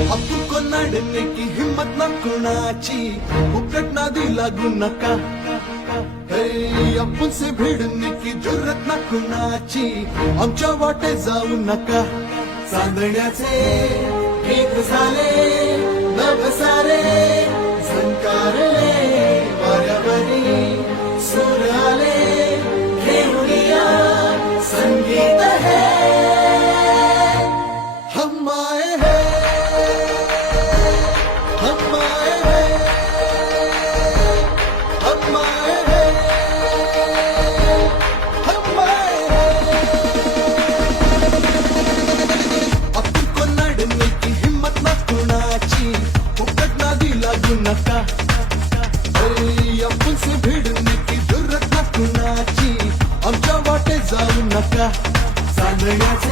आपण कोणाडणे की हिम्मत ना कुणाची उकट नादी लागू नका आपण से भिडणे की जुरत ना कुणाची आमच्या वाटे जाऊ नका चांदण्याचे गीत झाले नभ सारे झंकारले वाऱ्यावरी सूर आले घेऊया संगीत है हम आए हैं हम आए हैं हम आए हैं हम आए हैं आपण कोणाडणे की हिम्मत ना कुणाची फुकट नादी लागू नका आपण से भिडणे की जुरत ना कुणाची आमच्या वाटे जाऊ नका चांदण्याचे